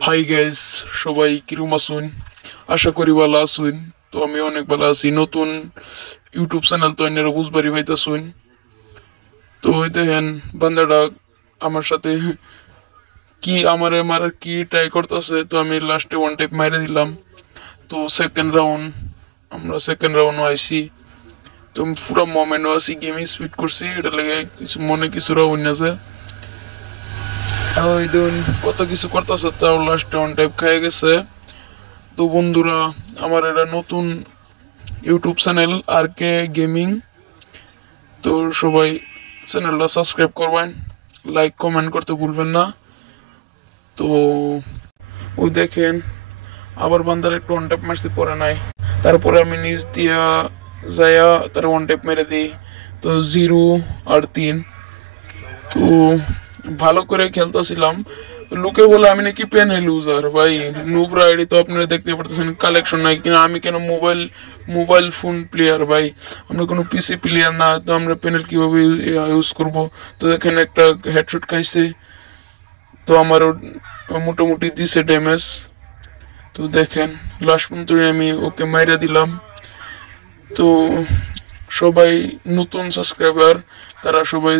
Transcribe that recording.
Hi guys, সবাই কিরম আছুন? আশা করি ভালো আছুন। তো আমি অনেক ভালো আছি। নতুন ইউটিউব চ্যানেল তো এনারা বুঝবারই পাইতাছুন। তো ওই দেখেন বান্দাটা আমার সাথে আমার কি ট্রাই করতেছে। তো আমি লাস্টে ওয়ান টাইপ মাইরে দিলাম। তো সেকেন্ড রাউন্ড আইছি। তো আমি পুরো মোমেন্টও আছি, গেমে স্পিড করছি, এটা লেগে কিছু রাউন্ড আছে। ওই দিন কত কিছু করতেছে, তাও লাস্টে ওয়ান টাইপ খাই গেছে। তো বন্ধুরা, আমার এটা নতুন ইউটিউব চ্যানেল আর কে গেমিং। তো সবাই চ্যানেলটা সাবস্ক্রাইব করবেন, লাইক কমেন্ট করতে ভুলবেন না। তো ওই দেখেন আবার বান্দার একটু ওয়ান ট্যাপ মারছি, পরে নাই। তারপরে আমি নিচ দিয়া যাইয়া তার ওয়ান ট্যাপ মেরে দিই। তো 0 আর 3। তো ভালো করে খেলতেছিলাম। লোকে বলে আমি নাকি পেনে লুজার। ভাই নুবরা আইডি তো আপনারা দেখতে পারতেছেন, কালেকশন নাই কিনা। আমি কেন মোবাইল ফোন প্লেয়ার ভাই, আমরা কোনো পিসি প্লেয়ার না। তো আমরা প্যানেল কিভাবে ইউজ করব? তো এখানে একটা হেডশট খাইছে, তো আমারও মোটামুটি দিছে ড্যামেজ। তো দেখেন লাস্ট পর্যন্ত আমি ওকে মাইরা দিলাম। তো সবাই নতুন সাবস্ক্রাইবার, তারা সবাই